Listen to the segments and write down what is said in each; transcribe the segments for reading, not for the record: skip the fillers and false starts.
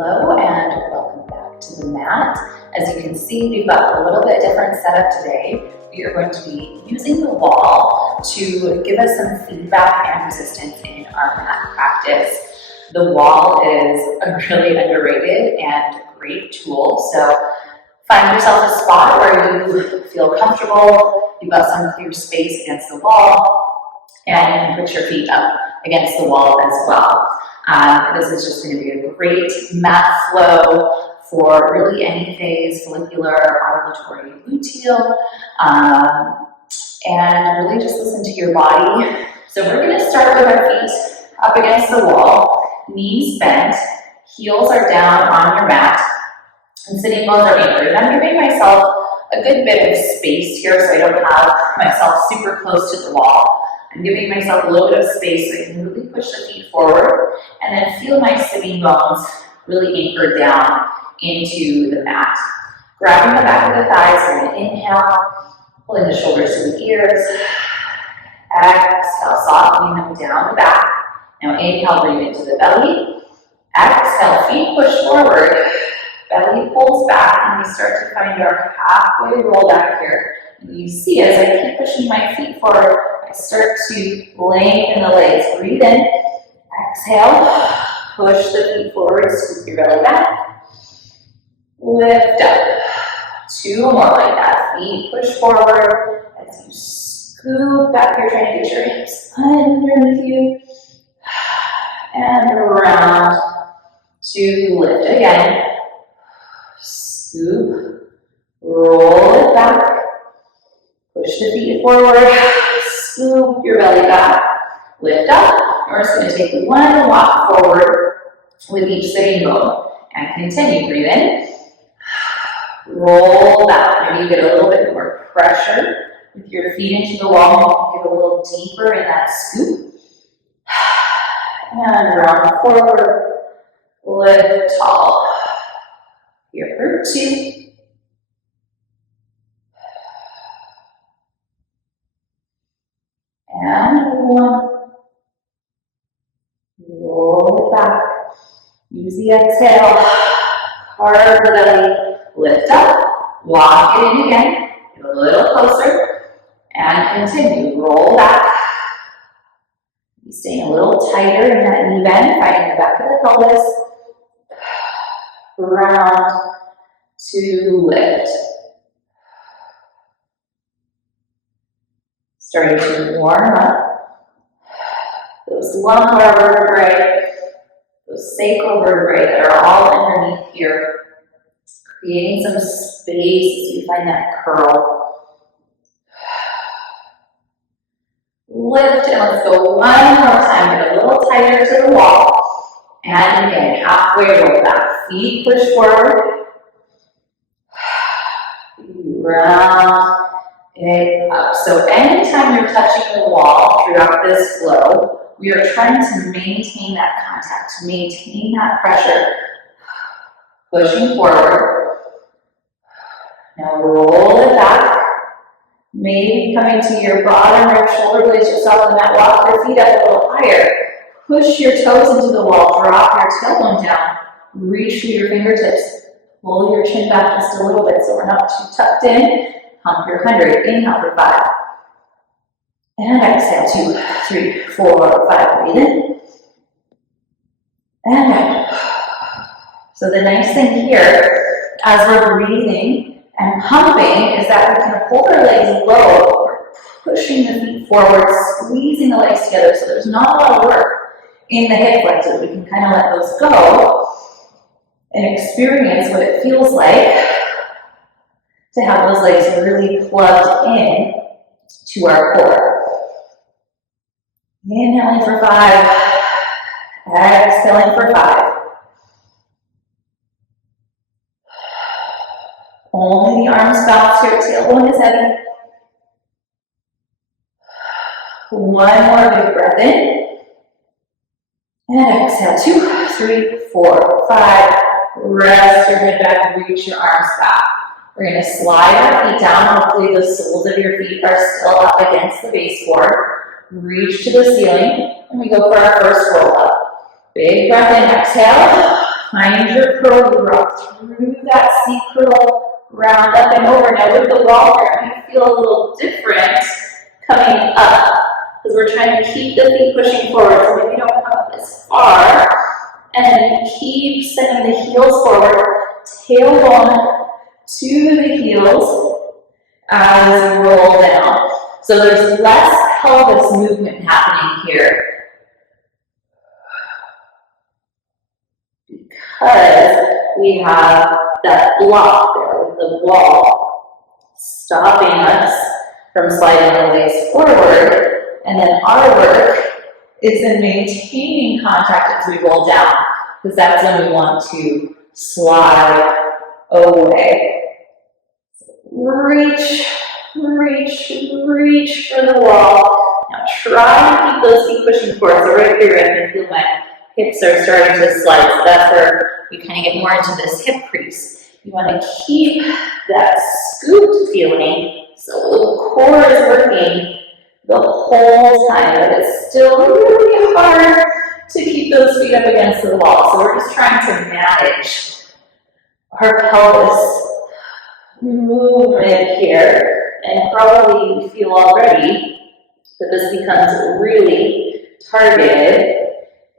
Hello and welcome back to the mat. As you can see, we've got a little bit different setup today. We are going to be using the wall to give us some feedback and resistance in our mat practice. The wall is a really underrated and great tool. So find yourself a spot where you feel comfortable, you've got some clear space against the wall, and you can put your feet up against the wall as well. This is just going to be a great mat flow for really any phase, follicular, auditory, luteal, and really just listen to your body. So we're going to start with our feet up against the wall, knees bent, heels are down on your mat, and sitting bones are anchored. And I'm giving myself a good bit of space here so I don't have myself super close to the wall. I'm giving myself a little bit of space so I can really push the feet forward and then feel my sitting bones really anchored down into the mat. Grabbing the back of the thighs, we're going to inhale, pulling the shoulders to the ears. Exhale, softening them down the back. Now inhale, breathe into the belly. Exhale, feet push forward. Belly pulls back, and we start to find our halfway roll back here. And you see, as I keep pushing my feet forward, I start to lengthen the legs. Breathe in. Exhale. Push the feet forward. Scoop your belly back. Lift up. Two more like that. Feet push forward as you scoop back. You're trying to get your hips underneath you. And around to lift again. Scoop. Roll it back. Push the feet forward. Scoop your belly back. Lift up. We're just going to take one walk forward with each sitting bone. And continue. Breathe in. Roll back. Maybe you get a little bit more pressure with your feet into the wall. Get a little deeper in that scoop. And round forward. Lift tall. Here for two. And one. Roll it back. Use the exhale. Carve the belly. Lift up. Walk it in again. Get a little closer. And continue. Roll back. Be staying a little tighter in that knee bend. Finding the back of the pelvis. Round to lift. Starting to warm up. Those lumbar vertebrae, those sacral vertebrae that are all underneath here, creating some space as you find that curl. Lift, and let's go one more time. Get a little tighter to the wall. And again, halfway roll back. Feet push forward. Round it up. So anytime you're touching the wall throughout this flow, we are trying to maintain that contact, to maintain that pressure. Pushing forward. Now roll it back. Maybe coming to your bottom rib, shoulder blades yourself, and that walk your feet up a little higher. Push your toes into the wall. Drop your tailbone down. Reach through your fingertips. Pull your chin back just a little bit so we're not too tucked in. Hump your 100. Inhale for 5. And exhale, 2, 3, 4, 5. Breathe in. And out. So the nice thing here, as we're breathing and pumping, is that we can hold our legs low. We're pushing the feet forward, squeezing the legs together. So there's not a lot of work in the hip flexors. We can kind of let those go and experience what it feels like to have those legs really plugged in to our core. Inhaling for 5. Exhaling for 5. Only the arms bounce here. Tailbone is heavy. One more big breath in. And exhale. 2, 3, 4, 5. Rest your head back and reach your arms back. We're going to slide our feet down. Hopefully the soles of your feet are still up against the baseboard. Reach to the ceiling, and we go for our first roll up. Big breath in, exhale. Behind your curl, you rock through that C curl, round up and over. Now with the wall here, it might feel a little different coming up, because we're trying to keep the feet pushing forward, so maybe don't come up as far, and then keep sending the heels forward, tailbone to the heels as you roll down. So there's less pelvis movement happening here, because we have that block there with the wall stopping us from sliding our legs forward, and then our work is in maintaining contact as we roll down, because that's when we want to slide away. Reach, reach, reach for the wall. Now try to keep those feet pushing forward. So right here, I can feel my hips are starting to slide. So that's where we kind of get more into this hip crease. You want to keep that scooped feeling, so the core is working the whole time, but it's still really hard to keep those feet up against the wall. So we're just trying to manage our pelvis movement here, and probably you feel already that this becomes really targeted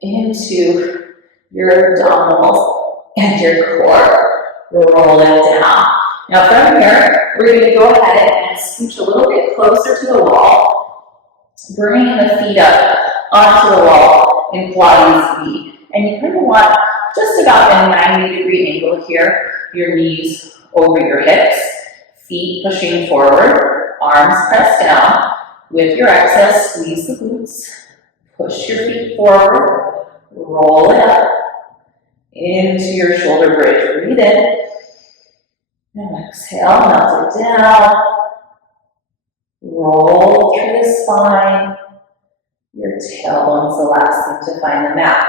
into your abdominals and your core. Roll it down. Now from here, we're going to go ahead and scooch a little bit closer to the wall, bringing the feet up onto the wall in Pilates V. And you kind of want just about a 90-degree angle here, your knees over your hips, feet pushing forward, arms pressed down. With your exhale, squeeze the glutes, push your feet forward, roll it up into your shoulder bridge. Breathe in, and exhale, melt it down. Roll through the spine. Your tailbone's the last thing to find the mat.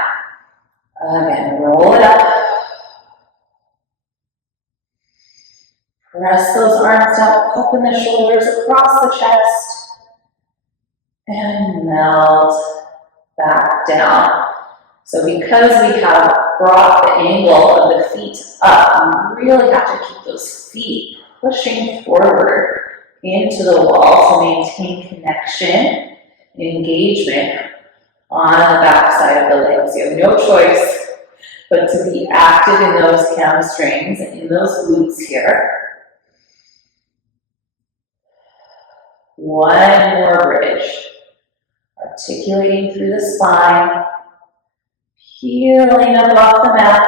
Again, roll it up. Press those arms down, open the shoulders across the chest, and melt back down. So because we have brought the angle of the feet up, we really have to keep those feet pushing forward into the wall to maintain connection, engagement on the back side of the legs. You have no choice but to be active in those hamstrings and in those glutes here. One more bridge. Articulating through the spine, peeling up off the mat,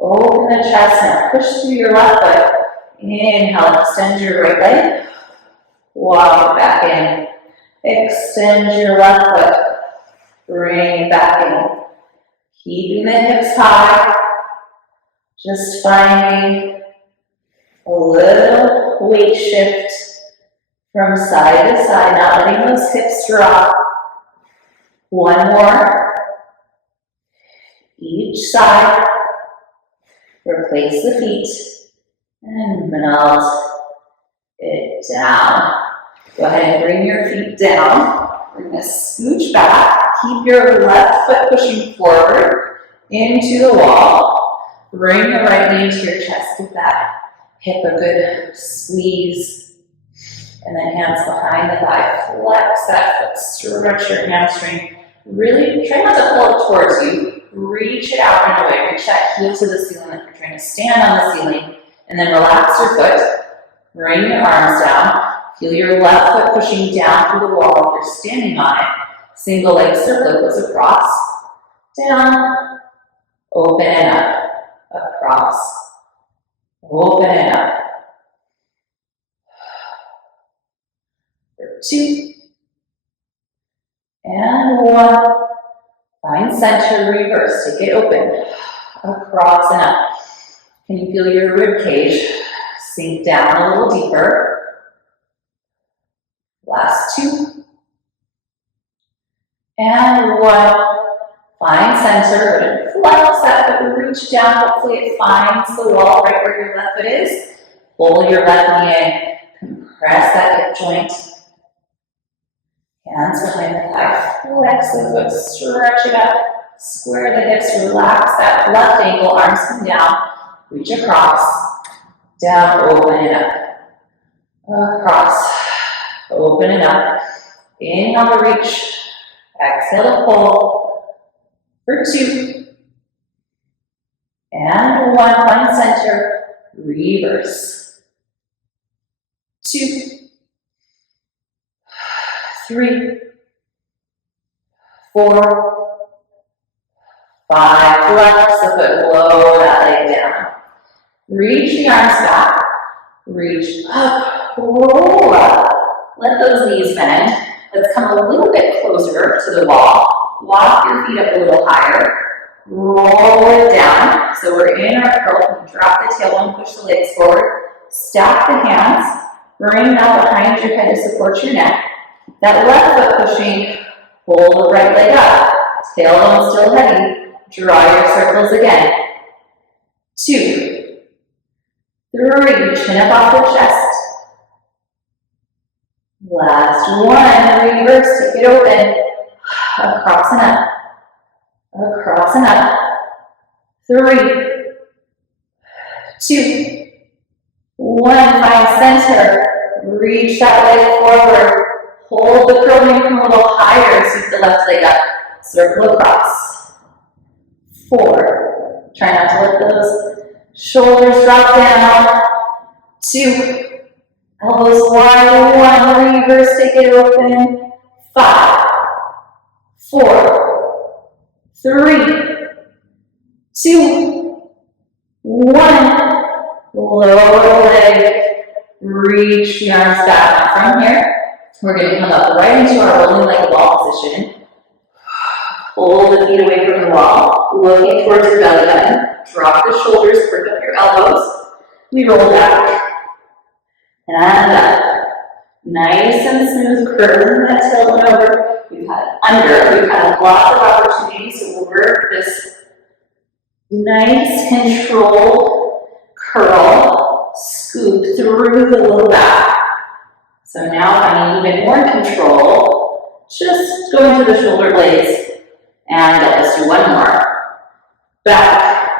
open the chest, now push through your left foot. Inhale, extend your right leg, walk it back in. Extend your left foot, bring it back in. Keeping the hips high, just finding a little weight shift from side to side, not letting those hips drop. One more. Each side. Replace the feet and melt it down. Go ahead and bring your feet down. We're going to scooch back. Keep your left foot pushing forward into the wall. Bring your right knee to your chest. Give that hip a good squeeze. And then hands behind the thigh. Flex that foot. Stretch your hamstring. Really try not to pull it towards you. Reach it out and away. Reach that heel to the ceiling if you're trying to stand on the ceiling. And then relax your foot. Bring your arms down. Feel your left foot pushing down through the wall if you're standing on it. Single leg circle goes across. Down. Open and up. Across. Open and up. 2 and 1. Find center, reverse, take it open, across and up. Can you feel your rib cage sink down a little deeper? Last 2 and 1. Find center, and flex that foot, reach down. Hopefully it finds the wall right where your left foot is. Pull your left knee in, compress that hip joint. Hands behind the thigh, flex the foot, stretch it up. Square the hips, relax that left ankle, arms come down, reach across, down, open it up. Across, open it up. Inhale to reach, exhale to pull for 2. And 1, find center, reverse. 2, 3, 4, 5, flex the foot, blow that leg down. Reach the arms back, reach up, roll up. Let those knees bend. Let's come a little bit closer to the wall. Walk your feet up a little higher. Roll it down. So we're in our curl. Drop the tailbone, push the legs forward. Stack the hands. Bring that behind your head to support your neck. That left foot pushing, pull the right leg up. Tailbone still heavy. Draw your circles again. 2, 3, chin up off the chest. Last one, reverse, take it open. Across and up. Across and up. 3, 2, 1, find center. Reach that leg forward. Hold the curl and come a little higher, sweep the left leg up. Circle across. 4, try not to let those shoulders drop down. 2, elbows wide, 1, reverse, take it open. 5, 4, 3, 2, 1. Lower the leg, reach the arms back. From here, we're going to come up right into our rolling leg wall position. Pull the feet away from the wall, looking towards your belly button. Drop the shoulders, perk up your elbows. We roll back and up. Nice and smooth, curling that tailbone over. We've had lots of opportunities to work this nice controlled curl, scoop through the low back. So now I need even more control. Just go into the shoulder blades. And let's do one more. Back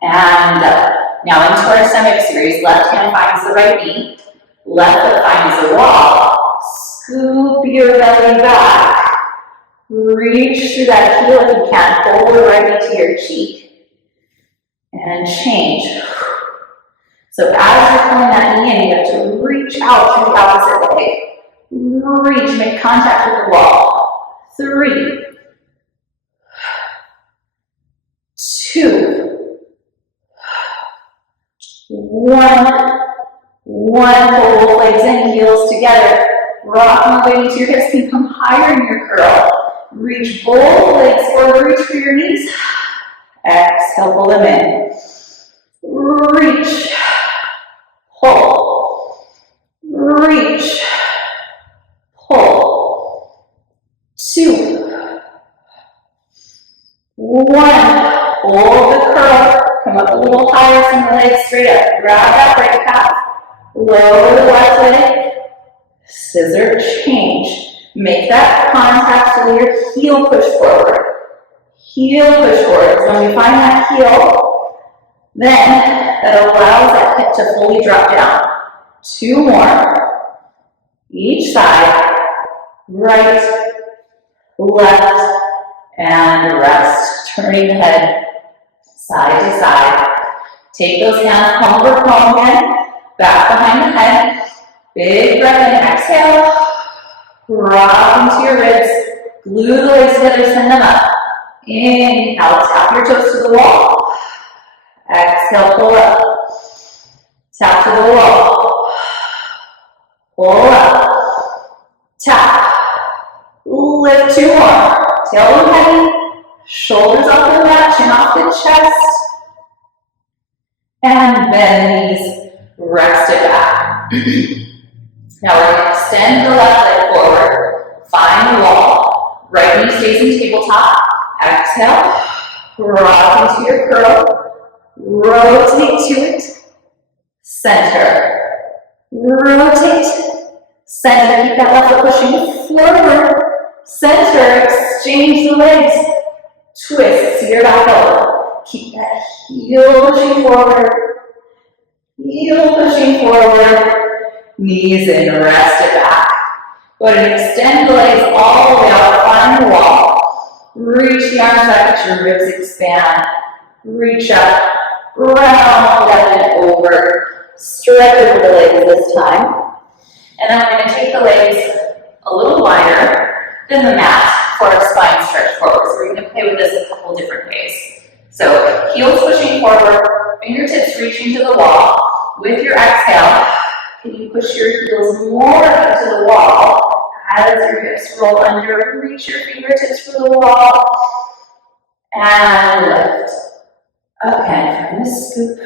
and up. Now into our stomach series. Left hand finds the right knee. Left foot finds the wall. Scoop your belly back. Reach through that heel if you can. Pull the right knee to your cheek. And change. So as you're pulling that knee in, you have to reach out to the opposite leg. Reach, make contact with the wall. 3, 2, 1. Pull both legs in, heels together. Rock on the way to your hips, become higher in your curl. Reach both legs forward, reach for your knees. Exhale, pull them in. Reach, pull, reach, pull. 2, 1. Hold the curl, come up a little higher, send the legs straight up. Grab that right calf, lower the left leg, scissor change. Make that contact so your heel push forward. Heel push forward. So when we find that heel, then that allows that hip to fully drop down. 2 more. Each side, right, left, and rest. Turning the head side to side. Take those hands palm over palm again. Back behind the head. Big breath in. Exhale. Rock into your ribs. Glue the legs together. Send them up. Inhale. Tap your toes to the wall. Exhale. Pull up. Tap to the wall. Pull up. Tap. Lift 2 more. Tailbone heavy. Shoulders off the mat, chin off the chest. And bend the knees, rest it back. Now we're going to extend the left leg forward, find the wall. Right knee stays in tabletop. Exhale, rock into your curl. Rotate to it. Center. Rotate. Center, keep that left foot pushing forward. Center, exchange the legs. twist to your back elbow. Keep that heel pushing forward, heel pushing forward, knees in, rest it back. Go ahead and extend the legs all the way out, find the wall. Reach the arms back, let your ribs expand. Reach up, round up and over. Stretch over the legs this time. And then we're going to take the legs a little wider than the mat for our spine stretch forward. So we're going to play with this a couple different ways. So heels pushing forward, fingertips reaching to the wall. With your exhale, can you push your heels more into the wall as your hips roll under? Reach your fingertips for the wall. And lift. Okay, find the scoop.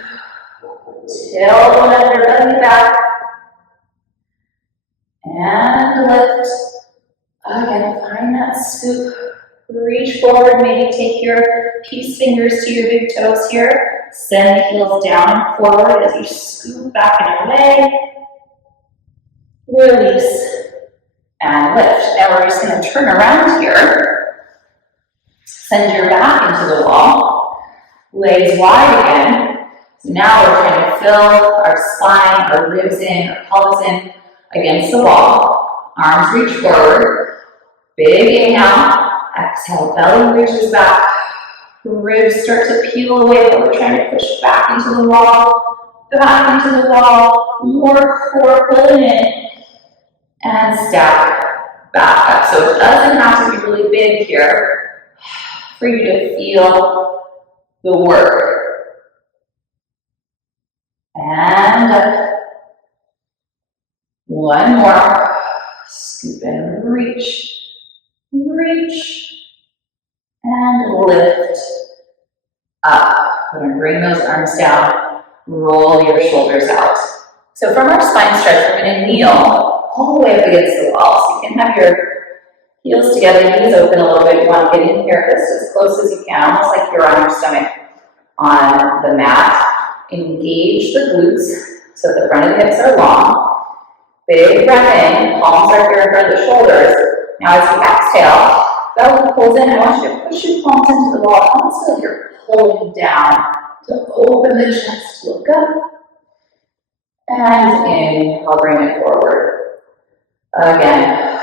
Tailbone under, belly back. And lift. Again, find that scoop. Reach forward, maybe take your peace fingers to your big toes here. Send the heels down and forward as you scoop back and away. Release. And lift. Now we're just going to turn around here. Send your back into the wall. Legs wide again. So now we're trying to fill our spine, our ribs in, our pelvis in against the wall. Arms reach forward. Big inhale. Exhale, belly reaches back. Ribs start to peel away, but we're trying to push back into the wall. Back into the wall. More core pulling in. And stack back up. So it doesn't have to be really big here for you to feel the work. And up. One more. Scoop and reach. Reach. And lift up. We're going to bring those arms down. Roll your shoulders out. So from our spine stretch, we're going to kneel all the way up against the wall. So you can have your heels together, knees open a little bit. You want to get in here just as close as you can, almost like you're on your stomach on the mat. Engage the glutes so the front of the hips are long. Big breath in, palms are here in front of the shoulders. Now as you exhale, belly pulls in. I want you to push your palms into the wall. Almost feel like you're pulling down to open the chest, look up. And inhale, bring it forward. Again,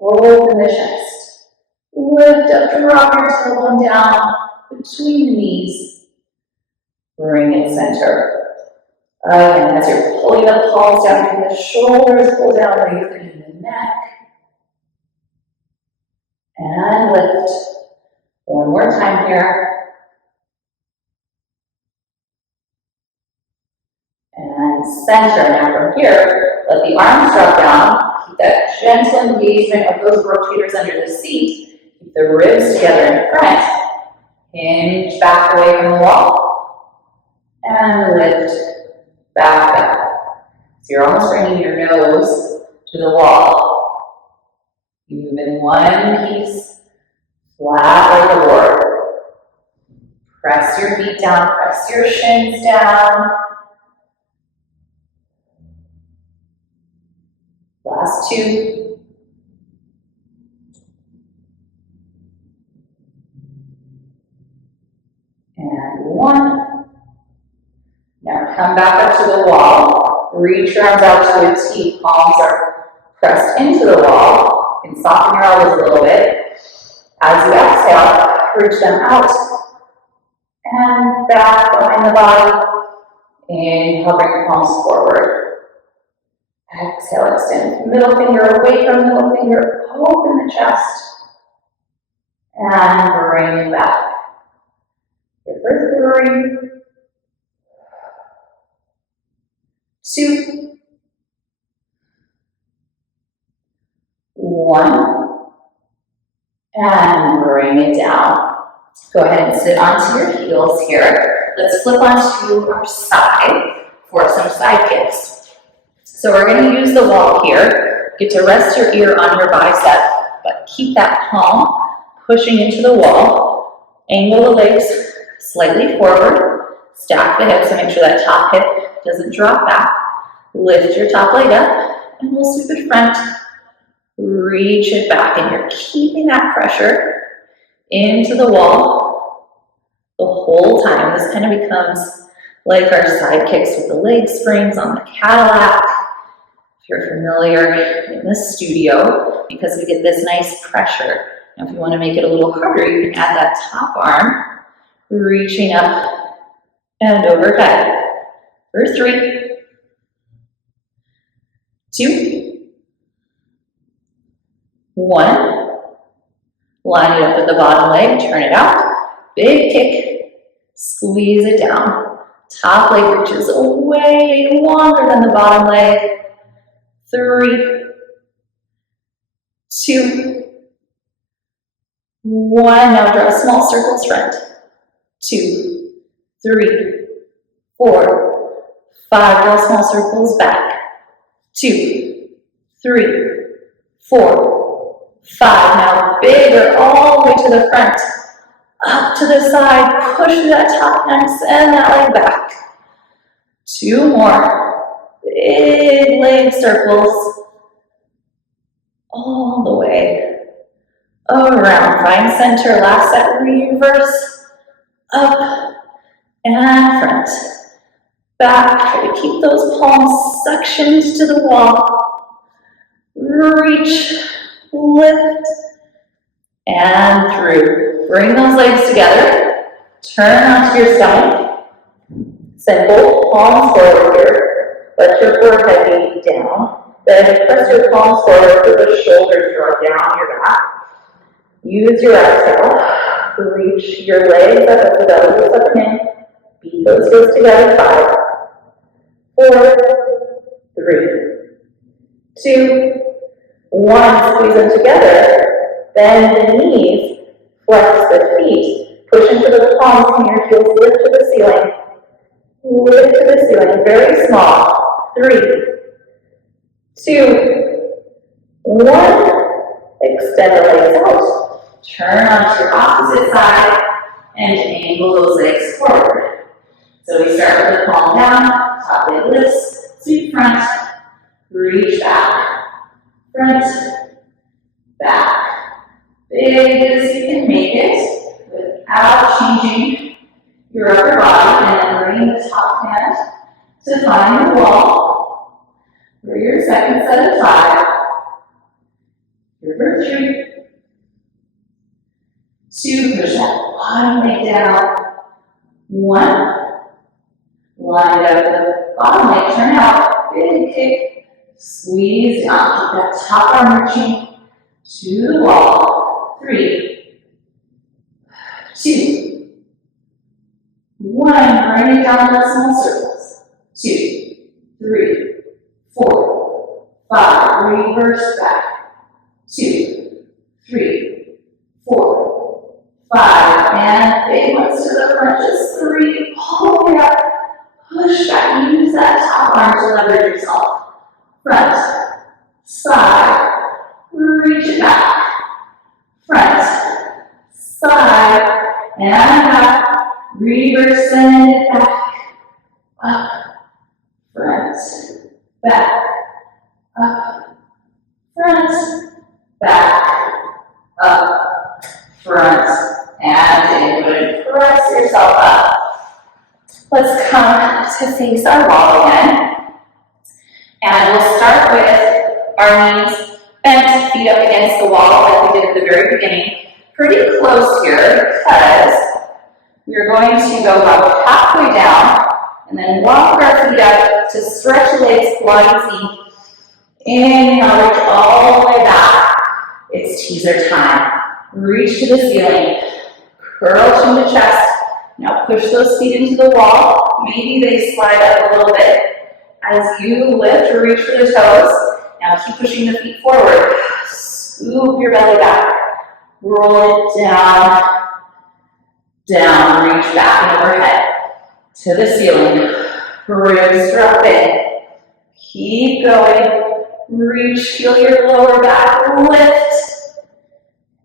open the chest. Lift up, drop your tailbone down between the knees. Bring it center. Again, as you're pulling the palms down, bring the shoulders pull down, lengthening the neck. And lift. One more time here. And center. Now from here, let the arms drop down. Keep that gentle engagement of those rotators under the seat. Keep the ribs together in front. Hinge back away from the wall. And lift back up. So you're almost bringing your nose to the wall. You move in one piece, flat like a board. Press your feet down, press your shins down. Last two. And one. Now come back up to the wall. Reach your arms out to a T. Palms are pressed into the wall. You can soften your elbows a little bit. As you exhale, reach them out. And back behind the body. Inhale, bring your palms forward. Exhale, extend middle finger away from middle finger. Open the chest. And bring it back. Here for 3, 2, 1. And bring it down. Go ahead and sit onto your heels here. Let's flip onto our side for some side kicks. So we're going to use the wall here. Get to rest your ear on your bicep, but keep that palm pushing into the wall. Angle the legs slightly forward. Stack the hips to make sure that top hip doesn't drop back. Lift your top leg up, and we'll sweep it front. Reach it back, and you're keeping that pressure into the wall the whole time. This kind of becomes like our side kicks with the leg springs on the Cadillac. If you're familiar in the studio, because we get this nice pressure. Now if you want to make it a little harder, you can add that top arm, reaching up and overhead. For 3, 2, 1. Line it up with the bottom leg, turn it out. Big kick, squeeze it down. Top leg reaches way longer than the bottom leg. 3, 2, 1. Now draw small circles front. 2, 3, 4, 5. Draw small circles back. 2, 3, 4, 5. Now bigger all the way to the front. Up to the side. Push that top hand. Send that leg back. 2 more. Big leg circles all the way around. Find center. Last set. Reverse. Up and front. Back. Try to keep those palms suctioned to the wall. Reach. Lift. And through. Bring those legs together. Turn onto your stomach. Send both palms forward here. Let your forehead be down. Then press your palms forward so the shoulders draw down your back. Use your exhale. Reach your legs up as the belly goes up and in. Beat those heels together. 5, 4, 3, 2, 1. Squeeze them together. Bend the knees. Flex the feet. Push into the palms. Can your heels lift to the ceiling? Lift to the ceiling. Very small. 3, 2, 1. Extend the legs out. Turn onto your opposite side and angle those legs forward. So we start with the palm down, top leg lifts, sweep front, reach back, front, back. Big as you can make it without changing your upper body, and then bring the top hand to find the wall for your second set of 5. Your first 3, 2, push that bottom leg down. 1, line it up with the bottom leg, turn out, big kick, squeeze down, keep that top arm reaching to the wall. 3, 2, 1, bring it down to small circles. 2, 3, 4, 5, reverse back. 2, 3, 4, 5, and big ones to the front, just 3, all the way up, push back, use that top arm to leverage yourself. Front, side, reach it back, front, side, and back, reverse, send it back, up, front, back, up, front, back, up, front, and inward. Press yourself up. Let's come to face our wall again. And we'll start with our knees bent, feet up against the wall like we did at the very beginning. Pretty close here because we're going to go about halfway down and then walk our feet up to stretch the legs, Pilates. Inhale, reach all the way back. It's teaser time. Reach to the ceiling. Curl chin to chest. Now push those feet into the wall. Maybe they slide up a little bit. As you lift or reach for the toes, now keep pushing the feet forward. Scoop your belly back. Roll it down. Down, reach back and overhead. To the ceiling. Ribs drop in. Keep going. Reach, feel your lower back lift.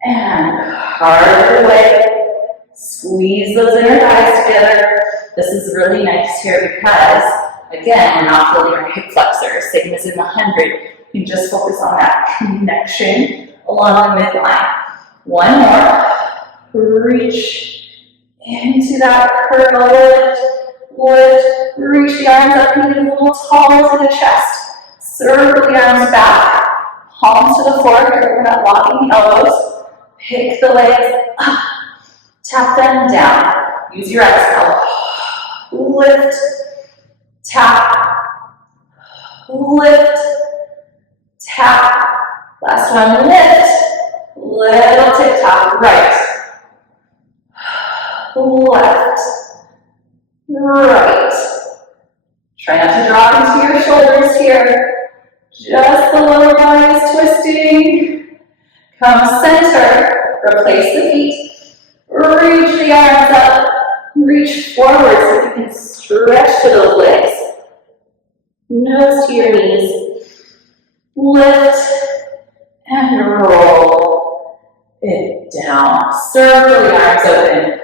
And harder way. Squeeze those inner thighs together. This is really nice here because, again, we're not feeling our hip flexors. Same as in the 100. You can just focus on that connection along the midline. 1 more. Reach into that curl, lift, lift, reach the arms up even a little taller to the chest. Circle the arms back, palms to the floor, we're not locking the elbows. Pick the legs up, tap them down. Use your exhale. Lift, tap, lift, tap. Last one, lift, little tip tap, right. Left, right. Try not to drop into your shoulders here. Just the lower body is twisting. Come center, replace the feet. Reach the arms up. Reach forward so you can stretch to the legs. Nose to your knees. Lift and roll it down. Circle the arms open.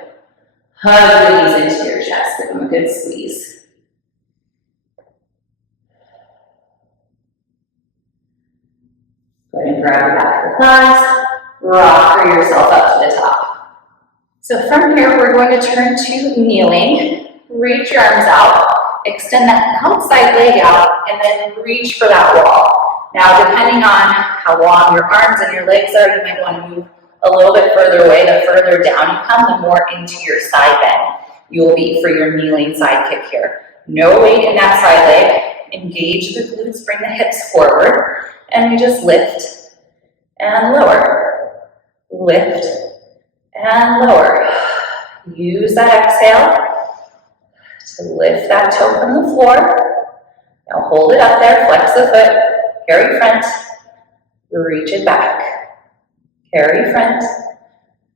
Hug the knees into your chest. Give them a good squeeze. Go ahead and grab your back of the thighs. Rocker yourself up to the top. So from here, we're going to turn to kneeling. Reach your arms out. Extend that outside leg out, and then reach for that wall. Now, depending on how long your arms and your legs are, you might want to move a little bit further away. The further down you come, the more into your side bend you will be for your kneeling side kick here. No weight in that side leg. Engage the glutes, bring the hips forward, and we just lift and lower. Lift and lower. Use that exhale to lift that toe from the floor. Now hold it up there, flex the foot, carry front, reach it back. Carry front,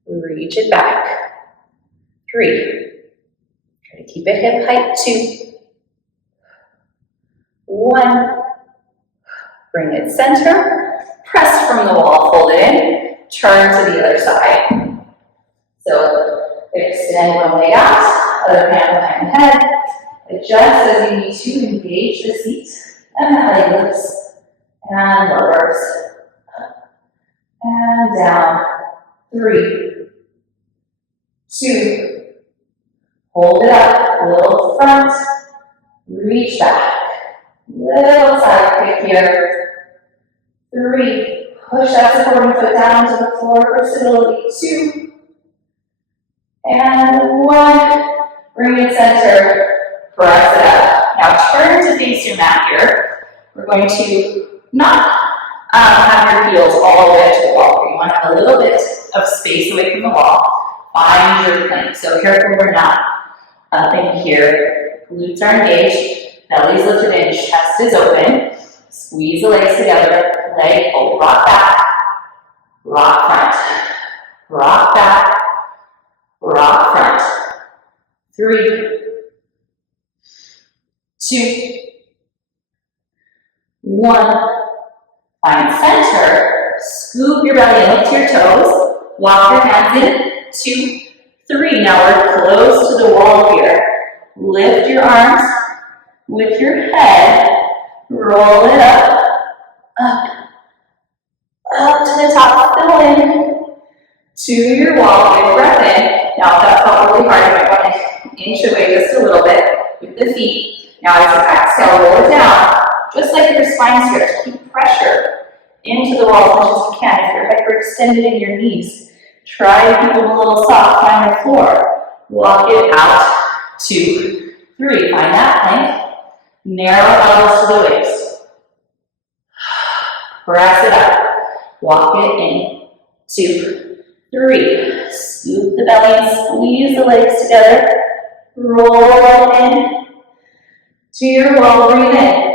reach it back. 3. Try to keep it hip height. 2. 1. Bring it center. Press from the wall, fold it in. Turn to the other side. So extend one leg out, other hand behind the head. Adjust as you need to. Engage the seat. And the belly lifts and lowers. And down. 3, 2, hold it up, little front, reach back, little side kick here. 3, push that supporting foot down to the floor for stability. 2, and 1, bring it center, press it up. Now turn to face your mat here. We're going to not have your heels all the way to the wall. You want to have a little bit of space away from the wall. Find your plank. So careful we're not up in here. Glutes are engaged. Belly's lifted in. Chest is open. Squeeze the legs together. Leg, rock back. Rock front. Rock back. Rock front. 3, 2, 1. Find center, scoop your belly in, lift your toes, walk your hands in, 2, 3. Now we're close to the wall here. Lift your arms with your head, roll it up, up to the top, fill in to your wall, big breath in. Now if that felt really hard, you might want to inch away just a little bit with the feet. Now as you exhale, roll it down. Just like your spine stretch, keep pressure into the wall as much as you can. If you're hyperextended in your knees, try to keep them a little soft, find the floor. Walk it out, 2, 3. Find that plank. Narrow elbows to the waist. Press it up. Walk it in, 2, 3. Scoop the belly, squeeze the legs together. Roll it in to your wall, breathe in.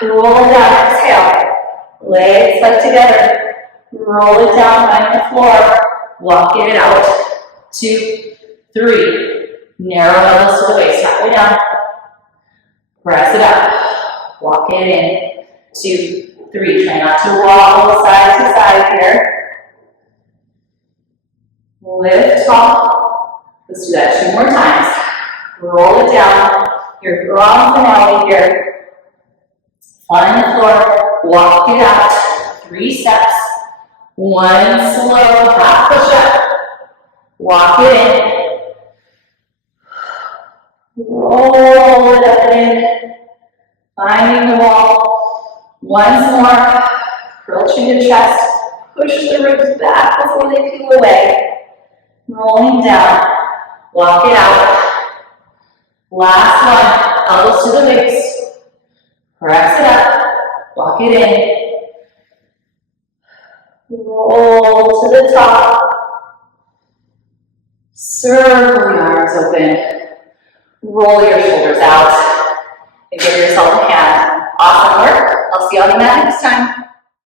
Roll it down, exhale. Legs like together. Roll it down, find the floor. Walk it out. 2, 3. Narrow elbows to the waist, halfway down. Press it up. Walk it in. 2, 3. Try not to wobble side to side here. Lift tall. Let's do that 2 more times. Roll it down. Your grand finale here. Find the floor, walk it out, 3 steps, One slow half push-up. Walk it in. Roll it up and in. Finding the wall. Once more. Curl chin to chest. Push the ribs back before they peel away. Rolling down. Walk it out. Last one. Elbows to the hips. Press it up. Walk it in. Roll to the top. Circle the arms open. Roll your shoulders out. And give yourself a hand. Awesome work. I'll see you on the mat next time.